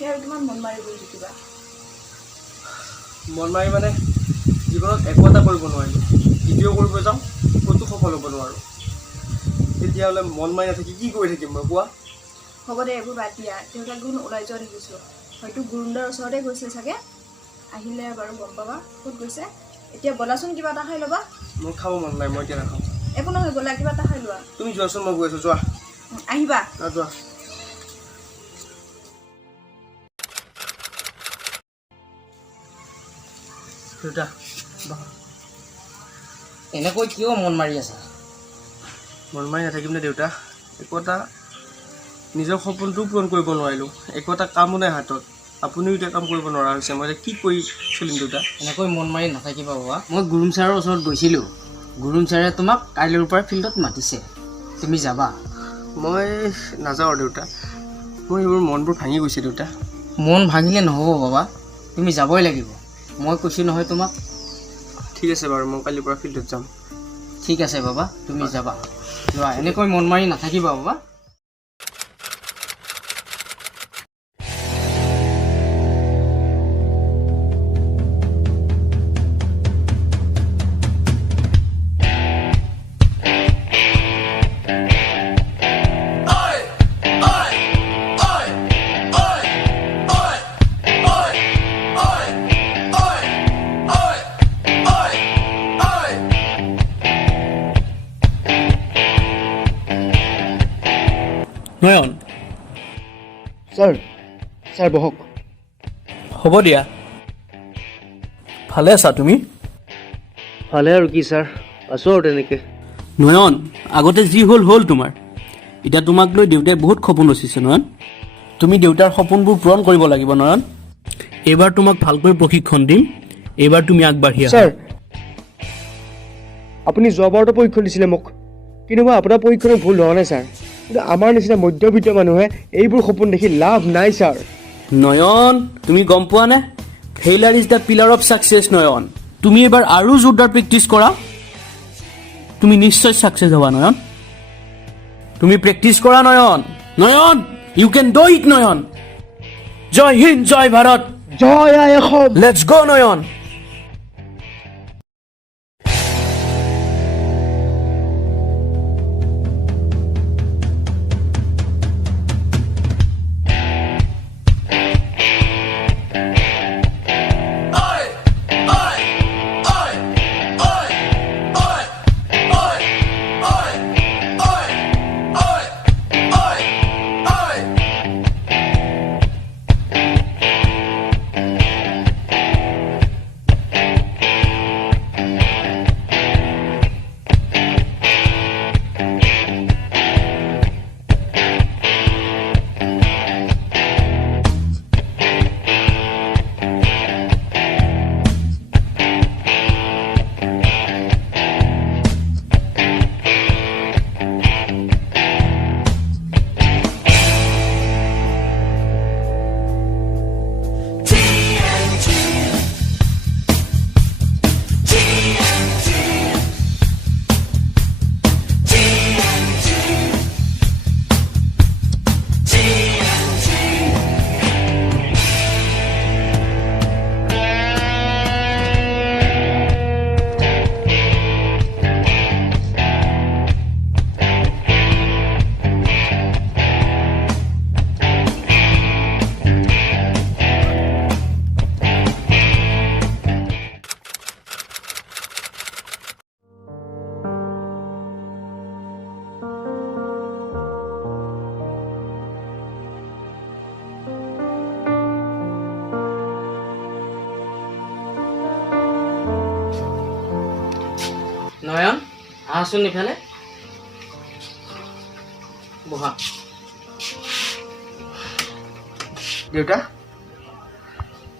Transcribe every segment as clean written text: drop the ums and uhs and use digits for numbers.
এতিয়া আৰু কিমান মন মাৰি বহি থাকিবা মন মাৰি মানে জীৱনত একো এটা কৰিব নোৱাৰিলোঁ দ্বিতীয় কৰিব যাওঁ ক'তো সফল হ'ব নোৱাৰোঁ তেতিয়াহ'লে মন মাৰি নাথাকি কি কৰি থাকিম মই কোৱা হ'ব দে এইবোৰ বাদ দিয়া দেউতাক দেখোন ওলাই যোৱা দেখিছোঁ হয়তো গুৰুণ্ডাৰ ওচৰতে গৈছে চাগে আহিলে বাৰু গম পাবা ক'ত গৈছে এতিয়া বলাচোন কিবা এটা খাই ল'বা মোৰ খাব মন নাই মই এতিয়া নাখাওঁ একো নহয় বলা কিবা এটা খাই লোৱা তুমি যোৱাচোন মই গৈ আছোঁ যোৱা আহিবা যোৱা দেউতা এনেকৈ কিয় মন মাৰি আছা মন মাৰি নাথাকিম নে দেউতা একো এটা নিজৰ সপোনটোও পূৰণ কৰিব নোৱাৰিলোঁ একো এটা কামো নাই হাতত আপুনিও এতিয়া কাম কৰিব নোৱাৰা হৈছে মই এতিয়া কি কৰি চলিম দেউতা এনেকৈ মন মাৰি নাথাকিবা বাবা মই গুৰুম ছাৰৰ ওচৰত গৈছিলোঁ গুৰুম ছাৰে তোমাক কাইলৈৰ পৰা ফিল্ডত মাতিছে তুমি যাবা মই নাযাওঁ দেউতা মোৰ এইবোৰ মনবোৰ ভাঙি গৈছে দেউতা মন ভাঙিলে নহ'ব বাবা তুমি যাবই লাগিব মই কৈছোঁ নহয় তোমাক ঠিক আছে বাৰু মই কালিৰ পৰা ফিল্ডত যাম ঠিক আছে বাবা তুমি যাবা যোৱা এনেকৈ মন মাৰি নাথাকিবা বাবা নয়ন ছাৰ বহক হ'ব দিয়া ভালে আছা তুমি ভালে আৰু কি ছাৰ আছোঁ আৰু তেনেকৈ নয়ন আগতে যি হ'ল তোমাৰ এতিয়া তোমাক লৈ দেউতাই বহুত সপোন ৰচিছে নয়ন তুমি দেউতাৰ সপোনবোৰ পূৰণ কৰিব লাগিব নয়ন এইবাৰ তোমাক ভালকৈ প্ৰশিক্ষণ দিম এইবাৰ তুমি আগবাঢ়ি আহা ছাৰ আপুনি যোৱাবাৰতো পৰীক্ষণ দিছিলে মোক কিন্তু মই আপোনাৰ পৰীক্ষণত ভুল হোৱা নাই ছাৰ কিন্তু আমাৰ নিচিনা মধ্যবিত্ত মানুহে এইবোৰ সপোন দেখি লাভ নাই ছাৰ নয়ন তুমি গম পোৱা নে failure is the pillar of success Nayan তুমি এবাৰ আৰু জোৰদাৰ প্ৰেক্টিছ কৰা তুমি নিশ্চয় ছাকচেছ হ'বা নয়ন তুমি প্ৰেক্টিছ কৰা Nayan Nayan you can do it Nayan জয় হিন্দ জয় ভাৰত জয় আই অসম লেটছ গ' নয়ন নয়ন আহাচোন ইফালে বহা দেউতা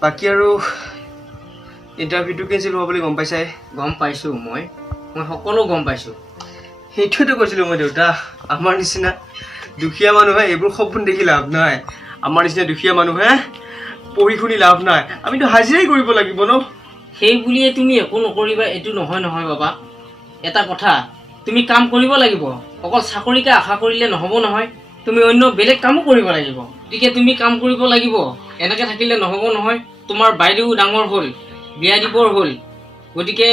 বাকী আৰু ইণ্টাৰভিউটো কেঞ্চেল হ'ব বুলি গম পাইছাই গম পাইছোঁ মই সকলো গম পাইছোঁ সেইটোৱেতো কৈছিলোঁ মই দেউতা আমাৰ নিচিনা দুখীয়া মানুহে এইবোৰ সপোন দেখি লাভ নাই আমাৰ নিচিনা দুখীয়া মানুহে পঢ়ি শুনি লাভ নাই আমিতো হাজিৰাই কৰিব লাগিব ন সেই বুলিয়ে তুমি একো নকৰিবা এইটো নহয় নহয় বাবা এটা কথা তুমি কাম কৰিব লাগিব অকল চাকৰিকে আশা কৰিলে নহ'ব নহয় তুমি অন্য বেলেগ কামো কৰিব লাগিব গতিকে তুমি কাম কৰিব লাগিব এনেকৈ থাকিলে নহ'ব নহয়। তোমাৰ বাইদেউ ডাঙৰ হ'ল, বিয়া দিবৰ হ'ল, গতিকে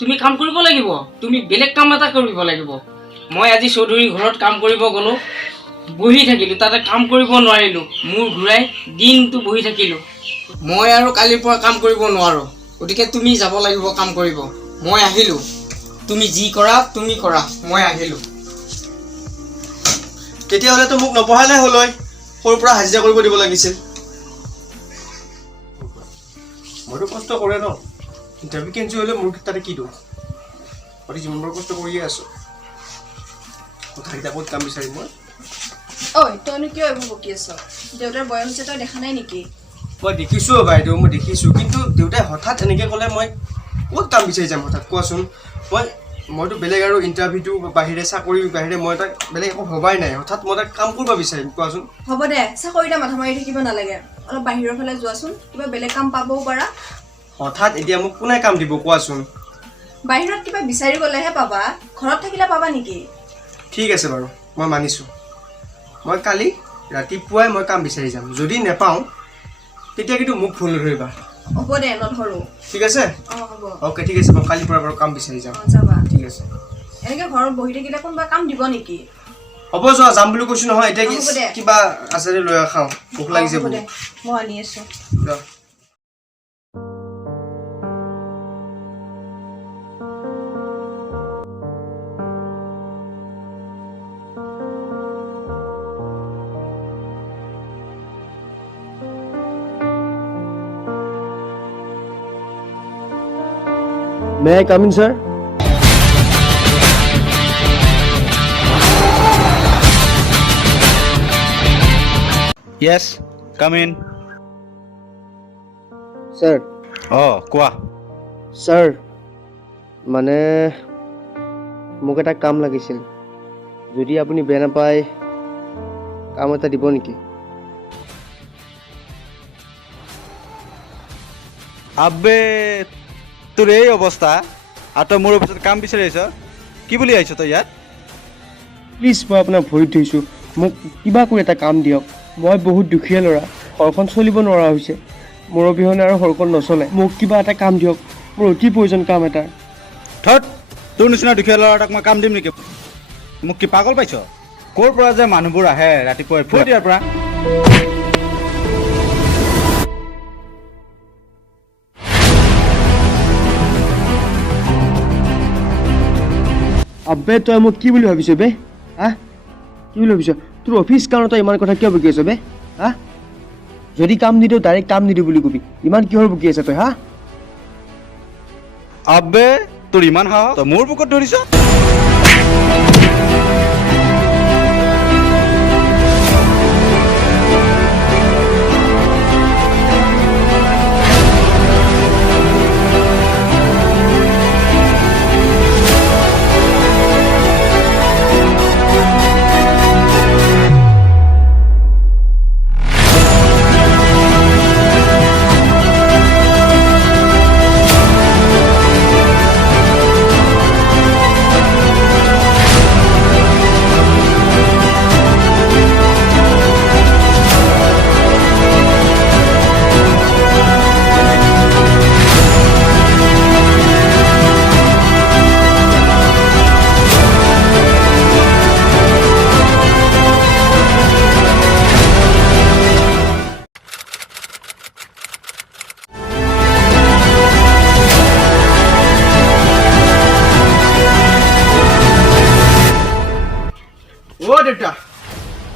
তুমি কাম কৰিব লাগিব। তুমি বেলেগ কাম এটা কৰিব লাগিব। মই আজি চৌধুৰী ঘৰত কাম কৰিব গ'লোঁ, বহি থাকিলোঁ, তাতে কাম কৰিব নোৱাৰিলোঁ, মূৰ ঘূৰাই দিনটো বহি থাকিলোঁ। মই আৰু কালিৰ পৰা কাম কৰিব নোৱাৰোঁ, গতিকে তুমি যাব লাগিব কাম কৰিব। মই আহিলোঁ, তুমি যি কৰা তুমি কৰা, মই আহিলোঁ। তেতিয়াহ'লেতো মোক নপঢ়ালে হ'ল হয়, সৰুৰ পৰা হাজিৰা কৰিব দিব লাগিছিল। মইতো কষ্ট কৰে ন, ইণ্টাৰভিউ কেঞ্চেল হ'লে মোৰ তাতে কি দোষ? মই যিমান বাৰ কষ্ট কৰিয়ে আছোঁ। কথাকেইটা ক'ত কাম বিচাৰিম মই? ঐ তইনো কিয় এইবোৰ বকি আছ? দেউতাৰ বয়স হৈছে তই দেখা নাই নেকি? মই দেখিছোঁ বাইদেউ, মই দেখিছোঁ, কিন্তু দেউতাই হঠাৎ এনেকৈ ক'লে মই ক'ত কাম বিচাৰি যাম হঠাৎ কোৱাচোন? মইতো বেলেগ আৰু ইণ্টাৰভিউটো বাহিৰে চাকৰিৰ বাহিৰে মই তাক বেলেগ একো ভবাই নাই। হঠাৎ মই তাক কাম কৰিব বিচাৰিম কোৱাচোন? হ'ব দে, চাকৰিটা মাথা মাৰি থাকিব নালাগে, অলপ বাহিৰৰ ফালে যোৱাচোন, কিবা বেলেগ কাম পাবও পাৰা। হঠাৎ এতিয়া মোক কোনে কাম দিব কোৱাচোন? বাহিৰত কিবা বিচাৰি গ'লেহে পাবা, ঘৰত থাকিলে পাবা নেকি? ঠিক আছে বাৰু, মই মানিছোঁ। মই কালি ৰাতিপুৱাই মই কাম বিচাৰি যাম। যদি নেপাওঁ তেতিয়া কিন্তু মোক ভুল নধৰিবা। হ'ব দে, নধৰোঁ। ঠিক আছে? অঁ হ'ব। অ'কে, ঠিক আছে, মই কালিৰ পৰা বাৰু কাম বিচাৰি যাম। অঁ যাবা। ঠিক আছে। এনেকৈ ঘৰত বহি থাকিলে কোনোবা কাম দিব নেকি? হ'ব যোৱা, যাম বুলি কৈছোঁ নহয়। এতিয়া হ'ব দে। কিবা আছে লৈ খাওঁ, ভোক লাগিছে হ'ব বহুত। দে, মই আনি আছোঁ। যোৱা। May I come in, sir? Yes, come in. Sir, Oh, কোৱা। sir, মানে মোক এটা কাম লাগিছিল। যদি আপুনি বেয়া নাপায় কাম এটা দিব নেকি? আবে তোৰ এই অৱস্থা আৰু তই মোৰ অফিচত কাম বিচাৰি আহিছ? কি বুলি আহিছ তই ইয়াত? প্লিজ, মই আপোনাক ভৰিত ধৰিছোঁ, মোক কিবা কৰি এটা কাম দিয়ক। মই বহুত দুখীয়া ল'ৰা, ঘৰখন চলিব নোৱাৰা হৈছে। মোৰ অবিহনে আৰু ঘৰখন নচলে। মোক কিবা এটা কাম দিয়ক, মোৰ অতি প্ৰয়োজন কাম এটাৰ। থত, তোৰ নিচিনা দুখীয়া ল'ৰা এটাক মই কাম দিম নেকি? মোক কি পাগল পাইছ? ক'ৰ পৰা যে মানুহবোৰ আহে ৰাতিপুৱাই ফুট ইয়াৰ পৰা। আবে তই মোক কি বুলি ভাবিছ বে? হা, কি বুলি ভাবিছ? তোৰ অফিচ কাৰণত তই ইমান কথা কিয় বকি আছ বে? হা, যদি কাম নিদিওঁ ডাইৰেক্ট কাম নিদিওঁ বুলি কবি। ইমান কিহৰ বকি আছ তই? হা, আবে তোৰ ইমান সাহস, তই মোৰ বুকত ধৰিছ? অ' দেউতা,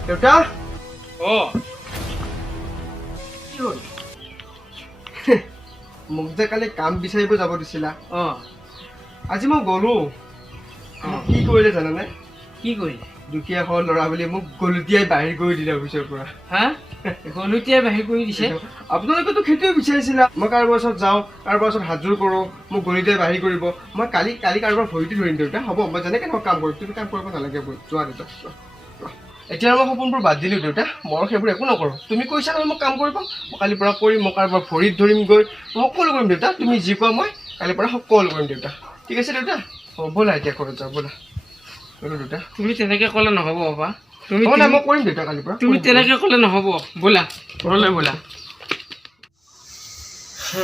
দেউতা অঁ কি হ'ল? মোক যে কালি কাম বিচাৰিব যাব দিছিলা, অঁ আজি মই গ'লো। কি কৰিলে জানানে? কি কৰিলে? দুখীয়া ঘৰৰ ল'ৰা বুলি মোক গলুটিয়াই বাহিৰ কৰি দিলে অফিচৰ পৰা। হা, গলুটিয়াই বাহিৰ কৰি দিছে? আপোনালোকেতো সেইটোৱে বিচাৰিছিলা, মই কাৰোবাৰ ওচৰত যাওঁ, কাৰোবাৰ ওচৰত হাতযোৰ কৰোঁ, মোক গলুটিয়াই বাহিৰ কৰিব। মই কালি কাৰোবাৰ ভৰিটো ধৰিম দেউতা। হ'ব, মই যেনেকৈ মই কাম কৰিম, তুমি কাম কৰিব নালাগে। যোৱা দেউতা, যোৱা। এতিয়া মই সপোনবোৰ বাদ দিলোঁ দেউতা, মই সেইবোৰ একো নকৰোঁ। তুমি কৈছা নহয় মোক কাম কৰিব, মই কালিৰ পৰা কৰিম। মই কাৰোবাৰ ভৰিত ধৰিম গৈ, মই সকলো কৰিম দেউতা। তুমি যি কোৱা মই কালিৰ পৰা সকলো কৰিম দেউতা। ঠিক আছে দেউতা? হ'ব, ব'লা এতিয়া ঘৰত যাওঁ, ব'লা। ব'লো দেউতা। তুমি তেনেকৈ ক'লে নহ'ব বাবা। নাই, মই কৰিম দেউতা কালিৰ পৰা। তুমি তেনেকৈ ক'লে নহ'ব। ব'লা ঘৰলৈ ব'লা। কি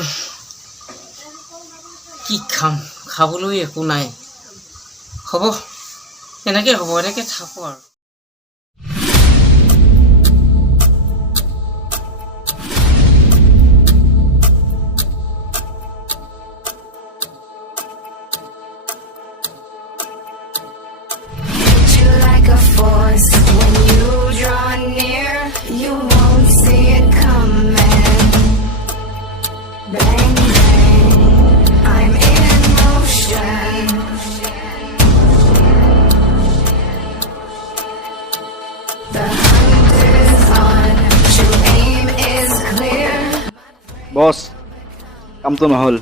খাম, খাবলৈ একো নাই। হ'ব, এনেকৈ হ'ব, এনেকৈ থাকোঁ আৰু। You like a force when you draw near, you won't see it coming. Bang bang, I'm in motion. The hunt is on, true aim is clear. বছ, কামটো নহ'ল।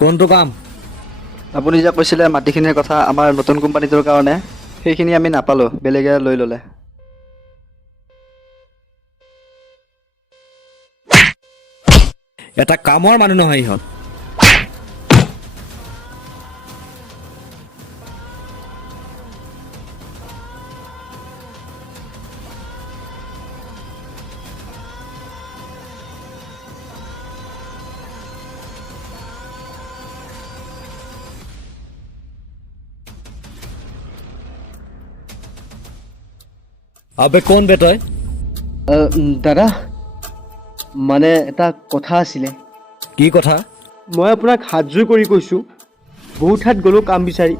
কোনটো কাম? আপুনি যে কৈছিলে মাটিখিনিৰ কথা আমাৰ নতুন কোম্পানীটোৰ কাৰণে, সেইখিনি আমি নাপালোঁ, বেলেগে লৈ ল'লে। এটা কামৰ মানুহ নহয় ইহঁত। আবে কোন বে তই? দাদা, মানে এটা কথা আছিলে। কি কথা? মই আপোনাক হাতযোৰ কৰি কৈছোঁ, বহুত ঠাইত গ'লোঁ কাম বিচাৰি,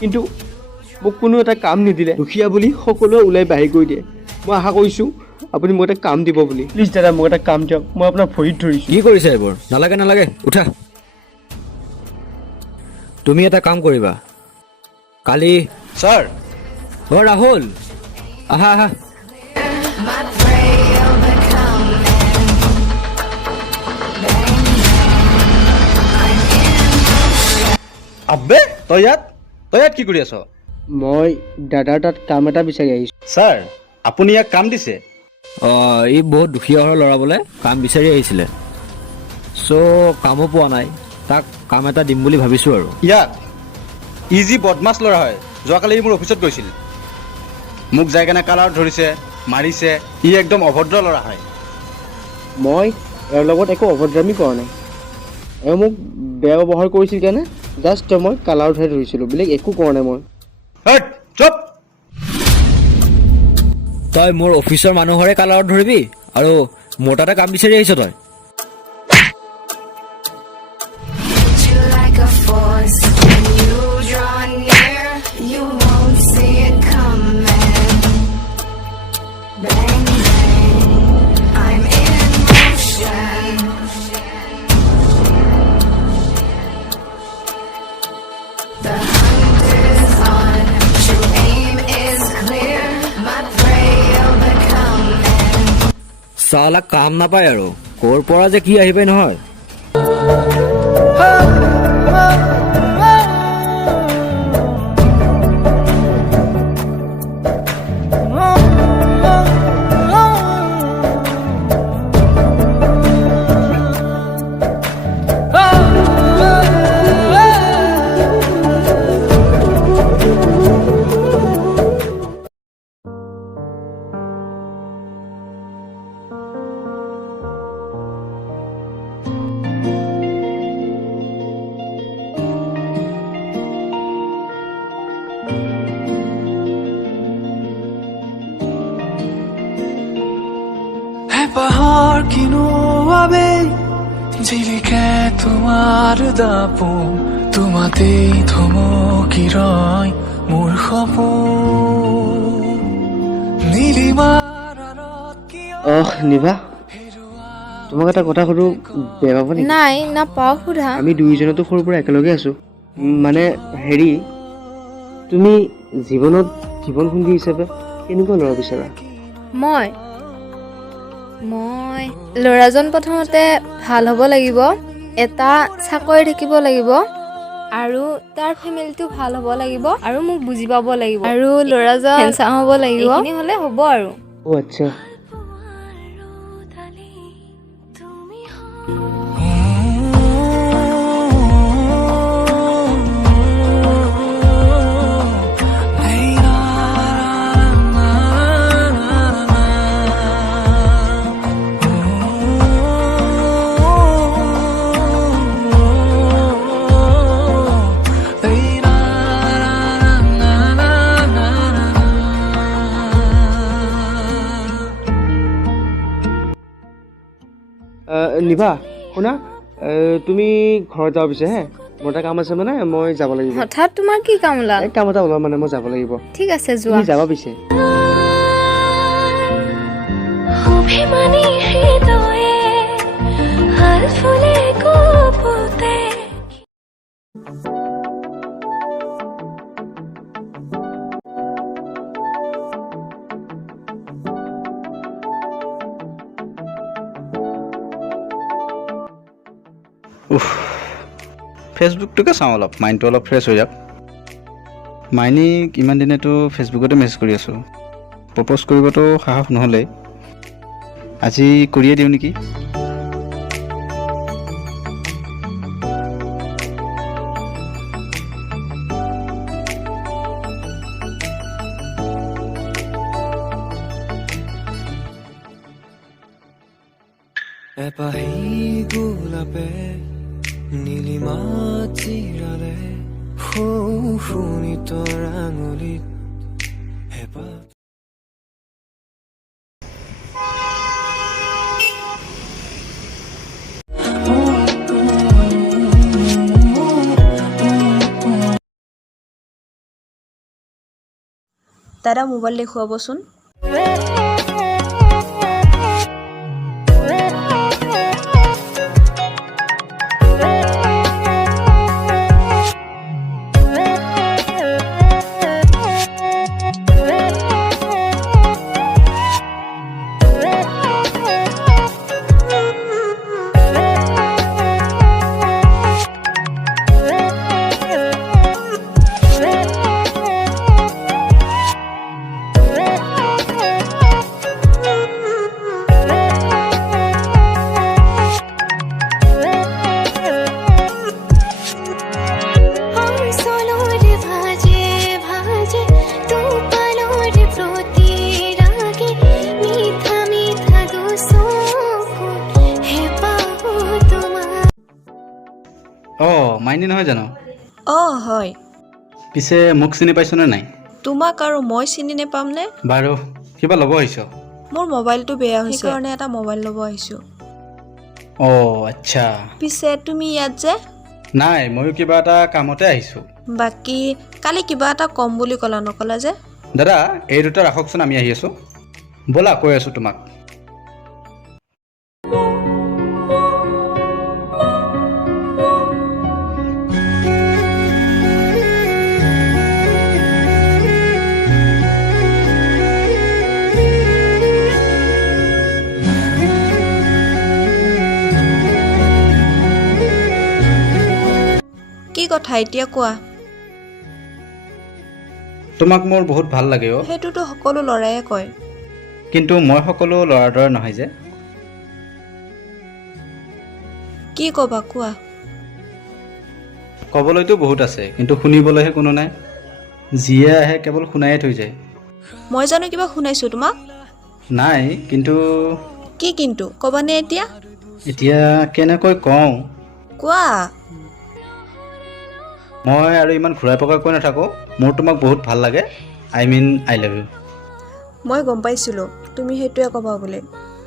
কিন্তু মোক কোনো এটা কাম নিদিলে। দুখীয়া বুলি সকলোৱে ওলাই বাহিৰ কৰি দিয়ে। মই আশা কৰিছোঁ আপুনি মোক এটা কাম দিব বুলি। প্লিজ দাদা, মোক এটা কাম দিয়ক, মই আপোনাৰ ভৰিত ধৰিছোঁ। কি কৰিছে এইবোৰ? নালাগে নালাগে, উঠা। তুমি এটা কাম কৰিবা, কালি ছাৰ, ৰাহুল আহা আহা। My prey will become. আবে তই ইয়াত কি কৰি আছ? মই দাদাৰ তাত কাম এটা বিচাৰি আহিছোঁ। ছাৰ, আপুনি ইয়াক কাম দিছে? ই বহুত দুখীয়া ঘৰৰ ল'ৰা বোলে, কাম বিচাৰি আহিছিলে, চ' কামো পোৱা নাই, তাক কাম এটা দিম বুলি ভাবিছোঁ আৰু। ইয়াক ইজি বদমাছ ল'ৰা হয়, যোৱাকালি ই মোৰ অফিচত গৈছিল, মোক যাই কেনে কালাৰত ধৰিছে, মাৰিছে। ই একদম অভদ্ৰ ল'ৰা হয়। মই এওঁৰ লগত একো অভদ্ৰামী কৰা নাই। এওঁ মোক বেয়া ব্যৱহাৰ কৰিছিল কাৰণে জাষ্ট মই কালাৰ উঠাই ধৰিছিলোঁ, বেলেগ একো কৰা নাই মই। হেট, চুপ! তই মোৰ অফিচৰ মানুহৰে কালাৰত ধৰিবি আৰু মোৰ তাতে কাম বিচাৰি আহিছ তই? You like a force when you draw near, you won't see it coming. Bang bang, I'm in motion. The hunt is on, true aim is clear. My prey will become. চালা কাম নাপায় আৰু ক'ৰ পৰা যে কি আহিব নহয়। পাহাড় কিনো আবে জিলিকে তোমার দাপোন, তোমাতেই থমকি রয় মোর সপোন। নীলিমার আড়ত কিয় নিভা, তোমাক এটা কথা সুধো, বেয়া পাব নেকি? নাই, নাপাওঁ, সোধা। আমি দুয়োজনতো সৰুৰ পৰা একেলগে আছোঁ। মানে হেৰি, তুমি জীৱনত জীৱনসংগী হিচাপে কেনেকুৱা ল'ৰা বিচাৰা? মই ল'ৰাজন প্ৰথমতে ভাল হ'ব লাগিব, এটা চাকৰি থাকিব লাগিব, আৰু তাৰ ফেমিলিটো ভাল হ'ব লাগিব, আৰু মোক বুজি পাব লাগিব, আৰু ল'ৰাজন হেণ্ডচাম হ'ব লাগিব। এইখিনি হ'লে হ'ব আৰু। অ' আচ্ছা। নিভা শুনা তুমি ঘৰত যাব পিছে হে মোৰ এটা কাম আছে মানে মই যাব লাগিব হঠাৎ তোমাৰ কি কাম ওলাল কাম এটা ওলাল মানে মই যাব লাগিব ঠিক আছে যোৱা তুমি যাবা পিছে অভিমানী হৃদয়ে হাল ফুলে কপোতে ফেচবুকটোকে চাওঁ অলপ মাইণ্ডটো অলপ ফ্ৰেছ হৈ যাওক মাইনীক ইমান দিনেতো ফেচবুকতে মেছেজ কৰি আছোঁ প্ৰপ'জ কৰিবতো সাহস নহ'লে আজি কৰিয়ে দিওঁ নেকি এপাহি গোলাপে নীলিমা চিৰালে শুনি তোৰ আঙুলিত হেঁপাহ দাদা মোবাইল দেখুৱাবচোন মাইনী নহয় জানো অঁ হয় পিছে মোক চিনি পাইছনে নাই তোমাক আৰু মই চিনি নেপামনে বাৰু কিবা ল'ব আহিছ মোৰ মোবাইলটো বেয়া হৈছে সেইকাৰণে এটা মোবাইল ল'ব আহিছোঁ আচ্ছা পিছে তুমি ইয়াত যে নাই ময়ো কিবা এটা কামতে আহিছোঁ বাকী কালি কিবা এটা কম বুলি ক'লা নকলা যে দাদা এই দুটা ৰাখকচোন আমি আহি আছোঁ ব'লা কৈ আছোঁ তোমাক কি কথা এতিয়া কোৱা তোমাক মোৰ বহুত ভাল লাগে সেইটোতো সকলো ল'ৰায়ে কয় কিন্তু মই সকলো ল'ৰাৰ দৰে নহয় যে কি ক'বা কোৱা ক'বলৈতো বহুত আছে কিন্তু শুনিবলৈহে কোনো নাই যিয়ে আহে কেৱল শুনায়ে থৈ যায় মই জানো কিবা শুনাইছোঁ তোমাক নাই কিন্তু কি কিন্তু ক'বানে এতিয়া এতিয়া কেনেকৈ কওঁ কোৱা মই আৰু ইমান ঘূৰাই পকাই কৈ নাথাকোঁ মোৰ তোমাক বহুত ভাল লাগে আই লাভ ইউ মই গম পাইছিলোঁ তুমি সেইটোৱে ক'বা বুলি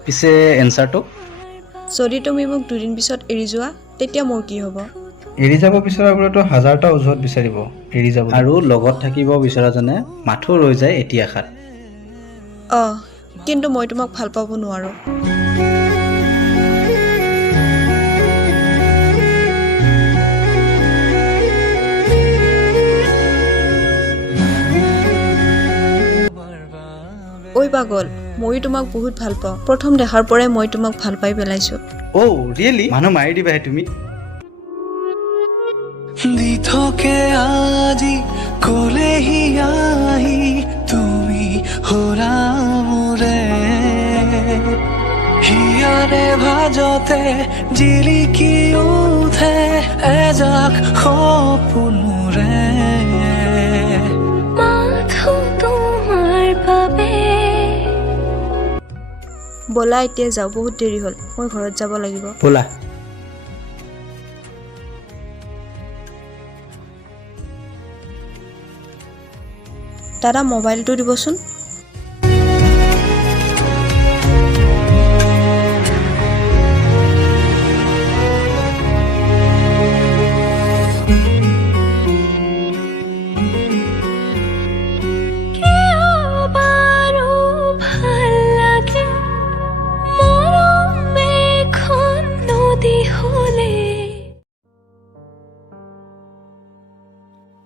পিছে এনচাৰটো যদি তুমি মোক দুদিন পিছত এৰি যোৱা তেতিয়া মোৰ কি হ'ব এৰি যাব বিচৰাবোৰেতো হাজাৰটা অজুহাত বিচাৰিব এৰি যাব আৰু লগত থাকিব বিচৰাজনে মাথো ৰৈ যায় এটি আশাত কিন্তু মই তোমাক ভাল পাব নোৱাৰোঁ ঐ পাগল ময়ো তোমাক বহুত ভাল পাওঁ প্ৰথম দেখাৰ পৰাই মই তোমাক ভাল পাই পেলাইছোঁ ৰিয়েলি মানুহ মাৰি দিবাহে তুমি দি থকে আজি ক'লেহি আহি তুমি হৰা মোৰে হিয়াৰে ভাজতে জিলিকি উঠে এজাক সপোন মোৰে মাথো তোমাৰ বাবে ব'লা এতিয়া যাওঁ বহুত দেৰি হ'ল মই ঘৰত যাব লাগিব ব'লা দাদা মোবাইলটো দিবচোন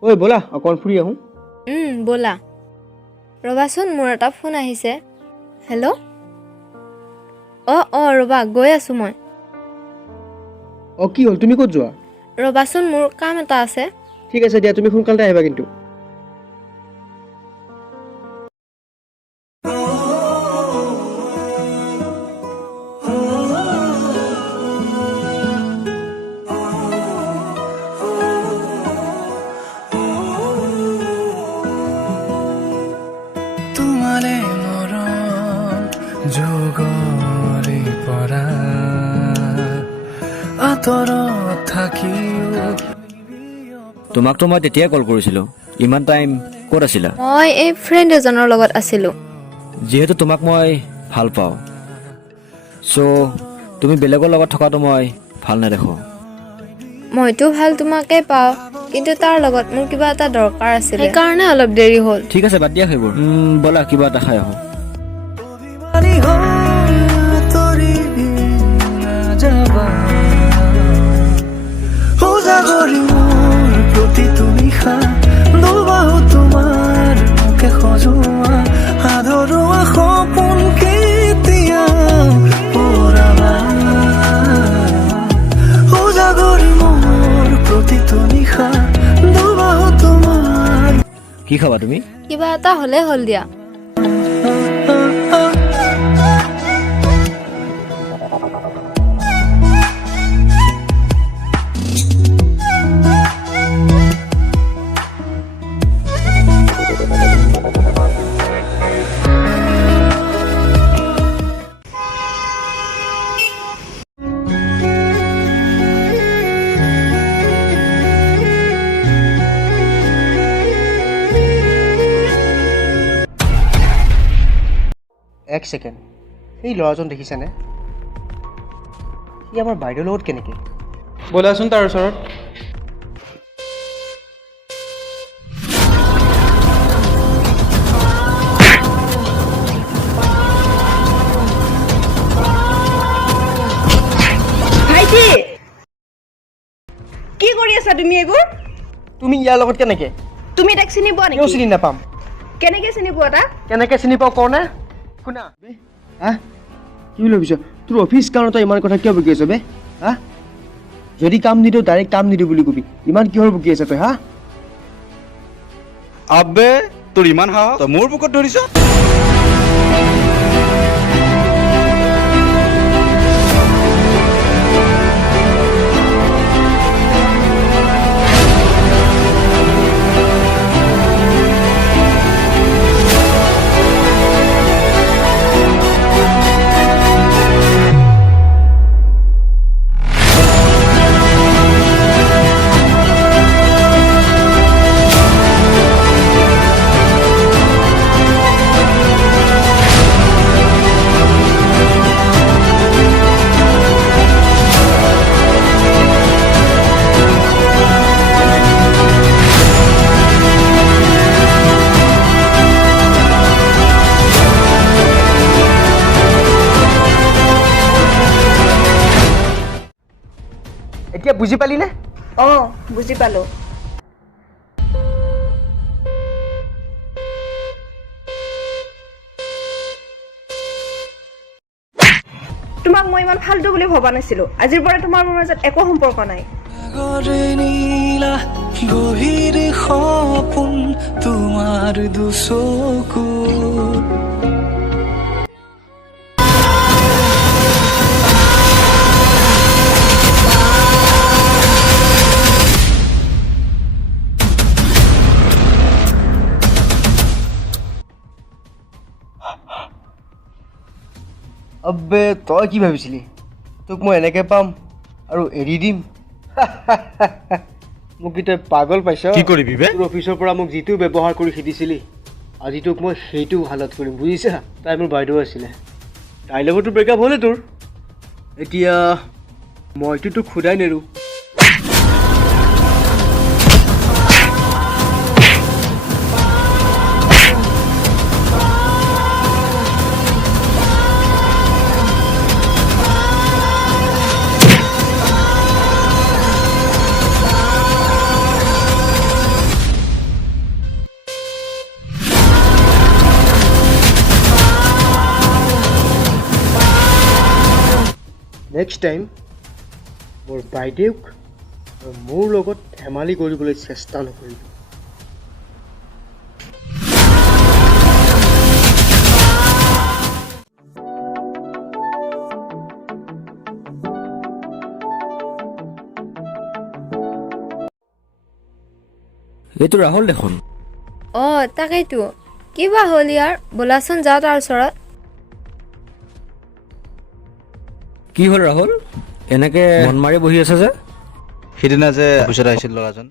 ঐ ব'লা অকণ ফুৰি আহোঁ। ব'লা ৰ'বাচোন, মোৰ এটা ফোন আহিছে। হেল্ল', অঁ ৰ'বা, গৈ আছোঁ মই। কি হ'ল, তুমি ক'ত যোৱা? ৰ'বাচোন, মোৰ কাম এটা আছে। ঠিক আছে দিয়া, তুমি সোনকালে আহিবা কিন্তু। তোমালে মৰম যোগৰে পৰা আঁতৰত থাকিও তোমাকতো মই তেতিয়াই কল কৰিছিলোঁ। ইমান টাইম ক'ত আছিলা? মই এই ফ্ৰেণ্ড এজনৰ লগত আছিলোঁ। যিহেতু তোমাক মই ভাল পাওঁ, চ' তুমি বেলেগৰ লগত থকাটো মই ভাল নেদেখোঁ। মইতো ভাল তোমাকে পাওঁ, কিন্তু তাৰ লগত মোৰ কিবা এটা দৰকাৰ আছিল, সেইকাৰণে অলপ দেৰি হ'ল। ঠিক আছে, বাদ দিয়া সেইবোৰ। ব'লা কিবা এটা খাই আহোঁ। অভিমানী হৈ আঁতৰি নাযাবা উজাগৰি মোৰ প্ৰতিটো নিশা দুবাহু তোমাৰ মোকে সজোৱা আদৰোৱা সপোন কেতিয়া পুৰাবা উজাগৰি মোৰ প্ৰতিটো নিশা দুবাহু তোমাৰ। কি খাবা তুমি? কিবা এটা হ'লে হ'ল দিয়া। এক ছেকেণ্ড, সেই ল'ৰাজন দেখিছেনে? সি আমাৰ বাইদেউৰ লগত কেনেকৈ? ব'লাচোন তাৰ ওচৰত। ভাইটি, কি কৰি আছা তুমি এইবোৰ? তুমি ইয়াৰ লগত কেনেকৈ? তুমি তাক চিনি পোৱা কিয় নেকি? চিনি নাপাম? কেনেকে চিনি পোৱা তাক? কেনেকৈ চিনি পাওঁ কওঁ নে? শুনা হা, কি বুলি ভাবিছ? তোৰ অফিচ কাৰণত তই ইমান কথা কিয় বকি আছ বে? হা, যদি কাম নিদিওঁ ডাইৰেক্ট কাম নিদিওঁ বুলি কবি। ইমান কিহৰ বকি আছ তই? হা, আবে তোৰ ইমান সাহস, তই মোৰ বুকত ধৰিছ? এতিয়া বুজি পালিনে? অঁ, বুজি পালো। তোমাক মই ইমান ফাল্টু বুলি ভবা নাছিলো। আজিৰ পৰা তোমাৰ মোৰ মাজত একো সম্পৰ্ক নাই। সাগৰে নীলা গভীৰ সপোন তোমাৰ দুচকুত আবে তই কি ভাবিছিলি তোক মই এনেকৈ পাম আৰু এৰি দিম? মোক কি তই পাগল পাইছ? কি কৰিবি বে? তোৰ অফিচৰ পৰা মোক যিটো ব্যৱহাৰ কৰি খেদিছিলি, আজি তোক মই সেইটো হালত কৰিম, বুজিছা? তাই মোৰ বাইদেউ আছিলে, তাইৰ লগতো ব্ৰেকআপ হ'লে তোৰ। এতিয়া মইতো তোক সোধাই নেৰোঁ। নেক্সট টাইম মোৰ বাইদেউক আৰু মোৰ লগত ধেমালি কৰিবলৈ চেষ্টা নকৰিব। এইটো ৰাহুল দেখোন। অঁ তাকেইতো, কিবা হ'ল ইয়াৰ? ব'লাচোন যাওঁ তাৰ ওচৰত। কি হ'ল ৰাহুল, এনেকে মন মাৰি বহি আছে যে? সিদিনা যে অফিচত আহিছিল ল'ৰাজন,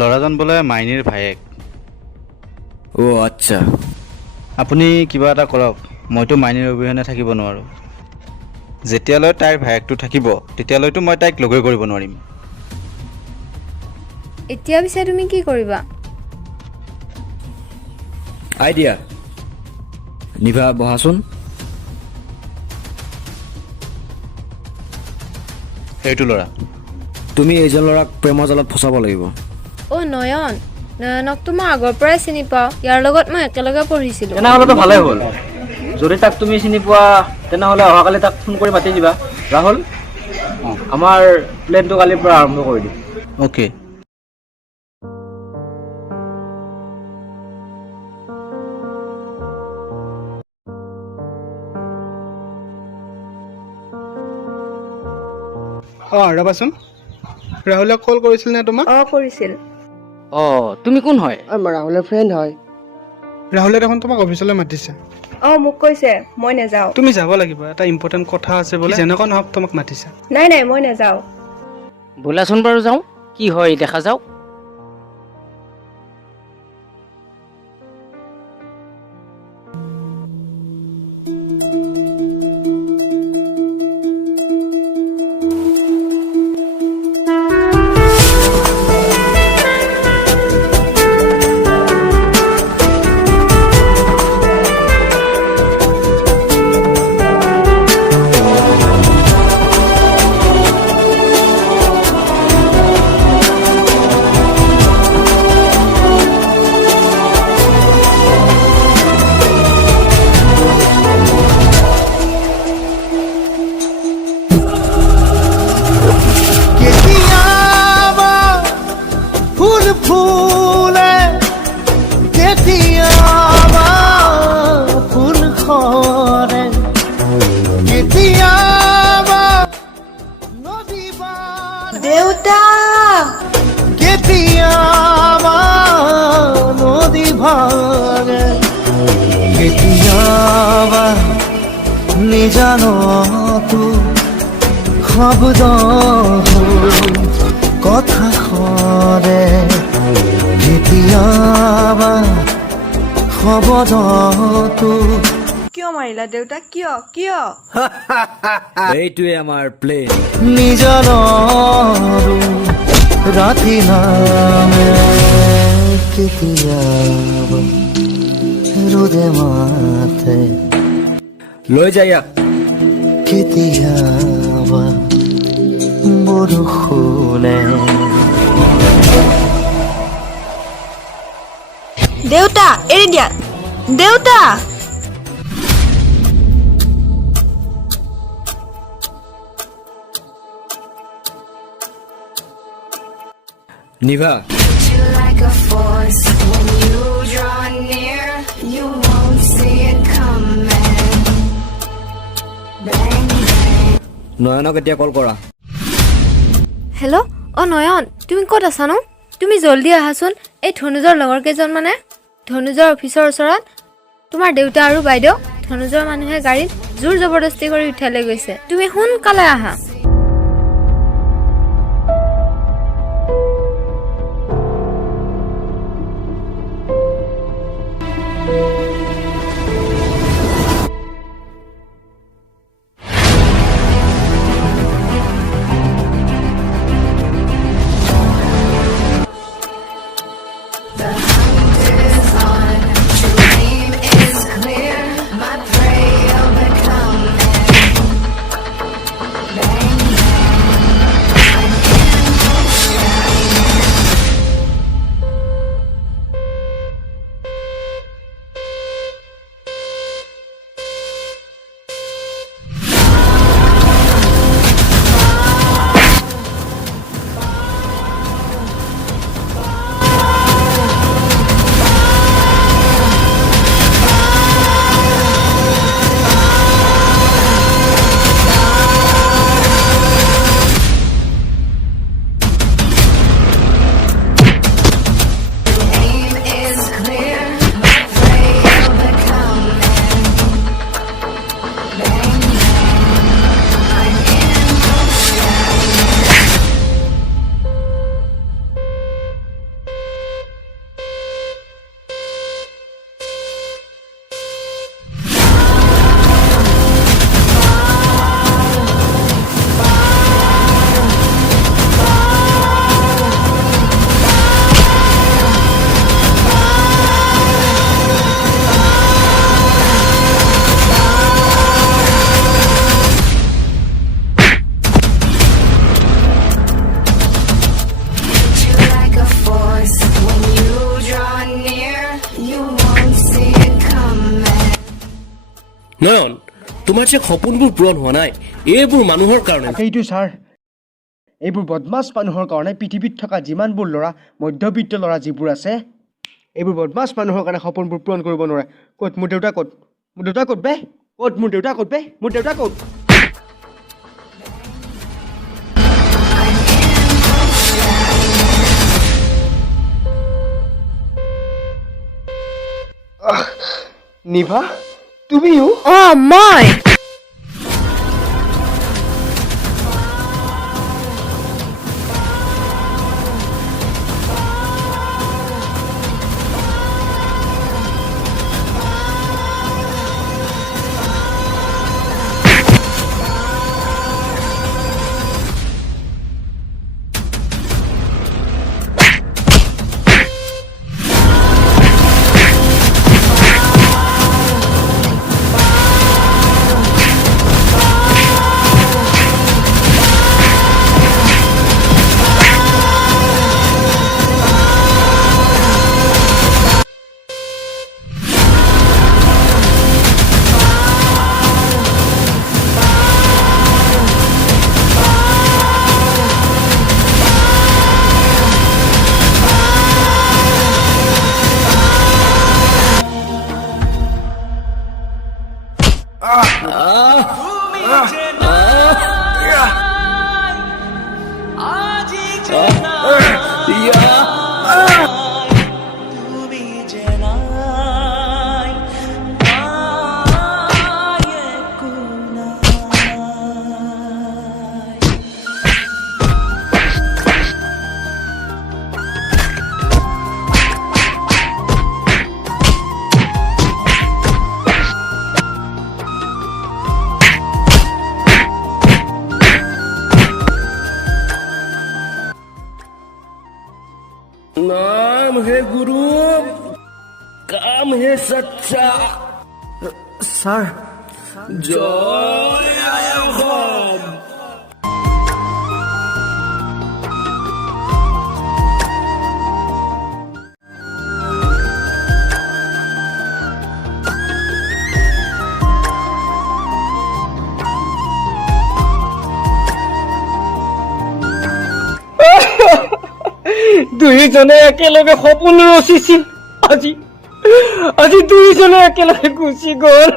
ল'ৰাজন বোলে মাইনীৰ ভায়েক। অ' আচ্ছা। আপুনি কিবা এটা কৰক, মইতো মাইনীৰ অবিহনে থাকিব নোৱাৰোঁ। যেতিয়ালৈ তাইৰ ভায়েকটো থাকিব তেতিয়ালৈতো মই তাইক লগৈ কৰিব নোৱাৰিম। এতিয়া পিছে তুমি কি কৰিবা? আইডিয়া। নিভা বহাচোন। সেইটো ল'ৰা। তুমি এইজন ল'ৰাক প্ৰেমৰ জালত ফচাব লাগিব। অ' নয়ন, নয়নকতো মই আগৰ পৰাই চিনি পাওঁ, ইয়াৰ লগত মই একেলগে পঢ়িছিলোঁ। তেনেহ'লেতো ভালেই হ'ল। যদি তাক তুমি চিনি পোৱা তেনেহ'লে অহাকালি তাক ফোন কৰি মাতি দিবা। ৰাহুল, আমাৰ প্লেনটো কালিৰ পৰা আৰম্ভ কৰি দিম। অ'কে। অঁ ৰ'বাচোন, ৰাহুলে কল কৰিছিল নে তোমাক? অঁ কৰিছিল। অঁ তুমি কোন হয়? ৰাহুলৰ ফ্ৰেণ্ড হয়। ৰাহুলে দেখোন তোমাক অফিচলৈ মাতিছে। অঁ মোক কৈছে, মই নাযাওঁ। তুমি যাব লাগিব, এটা ইম্পৰ্টেণ্ট কথা আছে বোলে, যেনেকুৱা নহওক তোমাক মাতিছে। নাই নাই মই নাযাওঁ। ব'লাচোন বাৰু যাওঁ, কি হয় দেখা যাওক। দেউতা কেতিয়াবা নদী ভাঙে, কেতিয়াবা নিজানতো শব্দ কথা সৰে, কেতিয়াবা শব্দটো। কিয় মাৰিলা দেউতা? কিয় কিয়? এইটোৱে আমাৰ প্লেন। নিজানৰো ৰাতি নামে, কেতিয়াবা ৰ'দে মাথে, লৈ যা ইয়াক। কেতিয়াবা বৰষুণে। দেউতা এৰি দিয়া, দেউতা। নিভা, you like a force. When you draw near, you won't see it coming. Bang, bang. নয়নক এতিয়া কল কৰা। হেল্ল', অ' নয়ন, তুমি ক'ত আছানো? তুমি জল্দি আহাচোন। এই ধনুজৰ লগৰ কেইজন মানে ধনুজৰ অফিচৰ ওচৰত তোমাৰ দেউতা আৰু বাইদেউ ধনুজৰ মানুহে গাড়ীত জোৰ জবৰদস্তি কৰি উঠাই লৈ গৈছে। তুমি সোনকালে আহা। নয়ন, তোমাৰ যে সপোনবোৰ পূৰণ হোৱা নাই, এইবোৰ মানুহৰ কাৰণে। সেইটো ছাৰ, এইবোৰ বদমাছ মানুহৰ কাৰণে পৃথিৱীত থকা যিমানবোৰ ল'ৰা, মধ্যবিত্ত ল'ৰা যিবোৰ আছে, এইবোৰ বদমাছ মানুহৰ কাৰণে সপোনবোৰ পূৰণ কৰিব নোৱাৰে। ক'ত মোৰ দেউতা ক'ত? মোৰ দেউতা ক'ত বে? ক'ত মোৰ দেউতা ক'ত বে? মোৰ দেউতা ক'ত? নিভা, তুমিও? অঁ মই नाम है गुरु, काम है सच्चा। ছাৰ, जय अहोम। দুয়োজনে একেলগে সপোন ৰচিছিল, আজি দুয়োজনে একেলগে গুচি গ'ল।